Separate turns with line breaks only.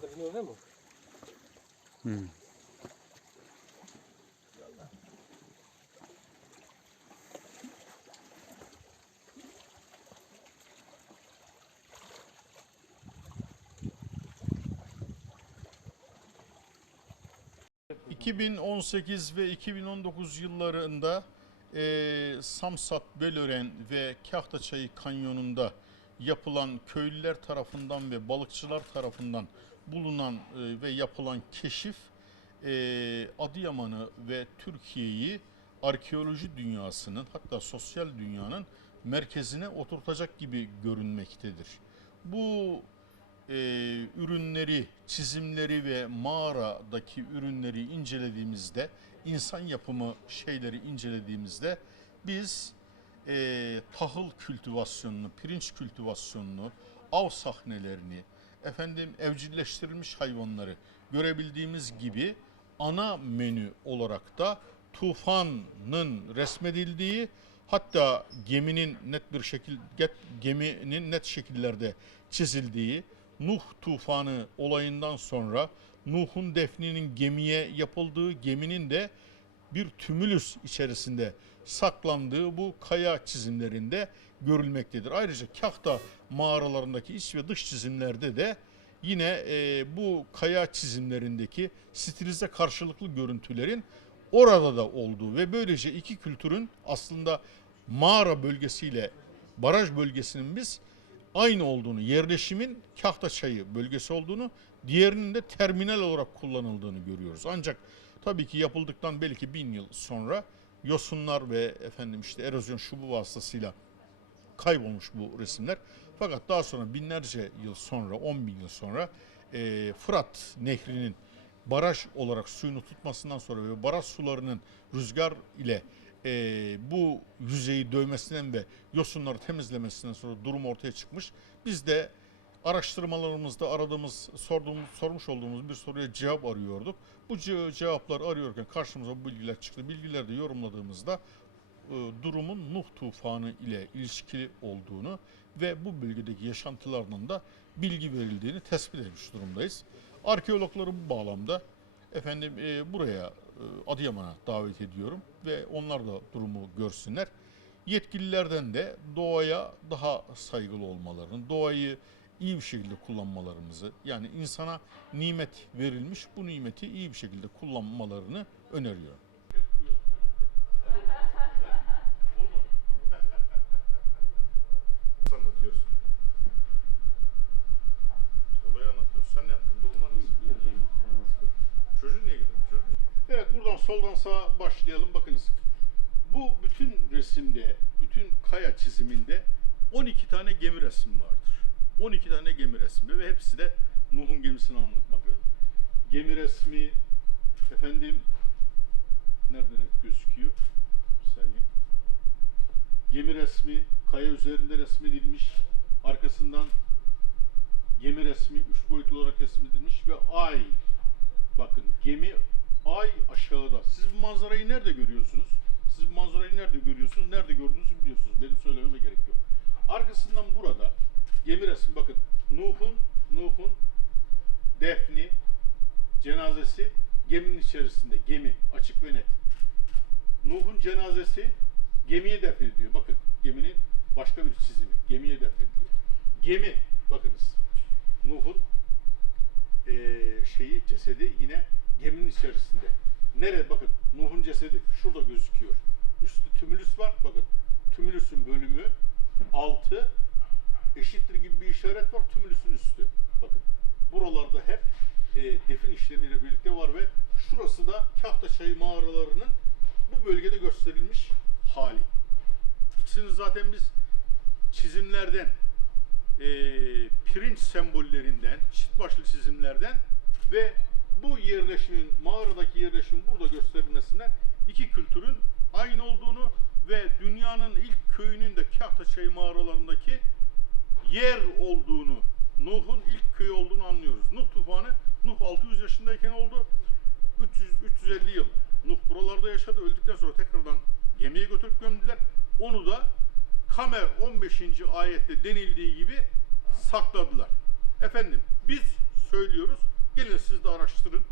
Zaten bilmiyorum değil mi?
Hı.
...2018 ve 2019 yıllarında e, Samsat, Belören ve Kahtaçayı Kanyonu'nda yapılan köylüler tarafından ve balıkçılar tarafından bulunan e, ve yapılan keşif e, Adıyaman'ı ve Türkiye'yi arkeoloji dünyasının hatta sosyal dünyanın merkezine oturtacak gibi görünmektedir. Bu e, ürünleri, çizimleri ve mağaradaki ürünleri incelediğimizde, insan yapımı şeyleri incelediğimizde biz e, tahıl kültivasyonunu, pirinç kültivasyonunu, av sahnelerini, efendim evcilleştirilmiş hayvanları görebildiğimiz gibi ana menü olarak da tufanın resmedildiği hatta geminin net bir şekil geminin net şekillerde çizildiği Nuh tufanı olayından sonra Nuh'un defninin gemiye yapıldığı geminin de bir tümülüs içerisinde saklandığı bu kaya çizimlerinde görülmektedir. Ayrıca Kahta mağaralarındaki iç ve dış çizimlerde de yine e, bu kaya çizimlerindeki stilize karşılıklı görüntülerin orada da olduğu ve böylece iki kültürün aslında mağara bölgesiyle baraj bölgesinin biz aynı olduğunu, yerleşimin Kahtaçayı bölgesi olduğunu, diğerinin de terminal olarak kullanıldığını görüyoruz. Ancak tabii ki yapıldıktan belki bin yıl sonra yosunlar ve efendim işte erozyon şubu vasıtasıyla kaybolmuş bu resimler. Fakat daha sonra binlerce yıl sonra, 10 bin yıl sonra e, Fırat Nehri'nin baraj olarak suyunu tutmasından sonra ve baraj sularının rüzgar ile e, bu yüzeyi dövmesinden ve yosunları temizlemesinden sonra durum ortaya çıkmış. Biz de araştırmalarımızda aradığımız, sorduğumuz, sormuş olduğumuz bir soruya cevap arıyorduk. Bu ce- cevapları arıyorken karşımıza bu bilgiler çıktı. Bilgileri de yorumladığımızda e, durumun Nuh tufanı ile ilişkili olduğunu ve bu bölgedeki yaşantılardan da bilgi verildiğini tespit etmiş durumdayız. Arkeologları bu bağlamda efendim e, buraya e, Adıyaman'a davet ediyorum ve onlar da durumu görsünler. Yetkililerden de doğaya daha saygılı olmalarını, doğayı iyi bir şekilde kullanmalarımızı yani insana nimet verilmiş bu nimeti iyi bir şekilde kullanmalarını öneriyorum. anlatıyorsun. Olayı anlatıyorsun. Sen ne yaptın? Durumlar nasıl? Çocuğu niye getirdin? Çocuk. Evet buradan soldan sağa başlayalım. Bakınız. Bu bütün resimde, bütün kaya çiziminde 12 tane gemi resmi vardır. 12 tane gemi resmi ve hepsi de Nuh'un gemisini anlatmaktadır. Gemi resmi, efendim, nereden gözüküyor? Bir saniye gemi resmi kaya üzerinde resmedilmiş. Arkasından gemi resmi üç boyutlu olarak resmedilmiş ve ay. Bakın gemi ay aşağıda. Siz bu manzarayı nerede görüyorsunuz? Siz bu manzarayı nerede görüyorsunuz? Nerede gördüğünüzü biliyorsunuz. Benim söylememe gerek yok. Arkasından burada gemi resmi bakın. Nuh'un Nuh'un defni cenazesi geminin içerisinde. Gemi açık ve net. Nuh'un cenazesi gemiye defnediliyor. Bakın geminin başka bir çizimi. Gemiye defnediliyor. Gemi bakınız. Nuh'un eee, şeyi cesedi yine geminin içerisinde. Nerede bakın Nuh'un cesedi şurada gözüküyor. Üstü tümülüs var. Bakın tümülüsün bölümü altı eşittir gibi bir işaret var. Tümülüsün üstü. Bakın buralarda hep eee, defin işlemiyle birlikte var ve şurası da Kahtaçayı mağaralarının bu bölgede gösterilmiş hali. İkisini zaten biz çizimlerden, e, pirinç sembollerinden, çift başlı çizimlerden ve bu yerleşimin, mağaradaki yerleşimin burada gösterilmesinden iki kültürün aynı olduğunu ve dünyanın ilk köyünün de Kahtaçayı mağaralarındaki yer olduğunu, Nuh'un ilk köyü olduğunu anlıyoruz. Nuh tufanı, Nuh 600 yaşındayken oldu. 300 350 yıl Nuh buralarda yaşadı. Öldükten sonra tekrardan gemiye götürüp gömdüler. Onu da Kamer 15. ayette denildiği gibi sakladılar. Efendim biz söylüyoruz Gelin siz de araştırın.